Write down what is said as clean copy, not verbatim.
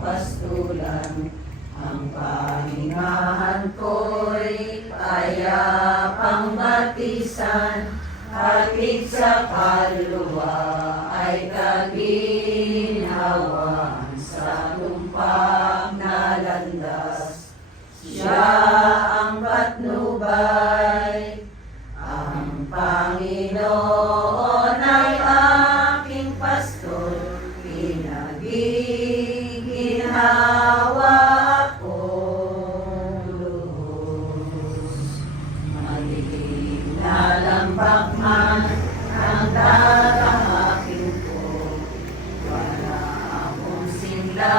pastulan. Ang pahingahan ko'y payapang batisan, hatid sa kaluluwa ay kaginhawaan sa tumpag na landas. Siya ang patnubay, ang Panginoon ay aking pastor, pinagiginhawa akong lubos. Malilim na lambak man ang dadahakin ko, wala akong sinla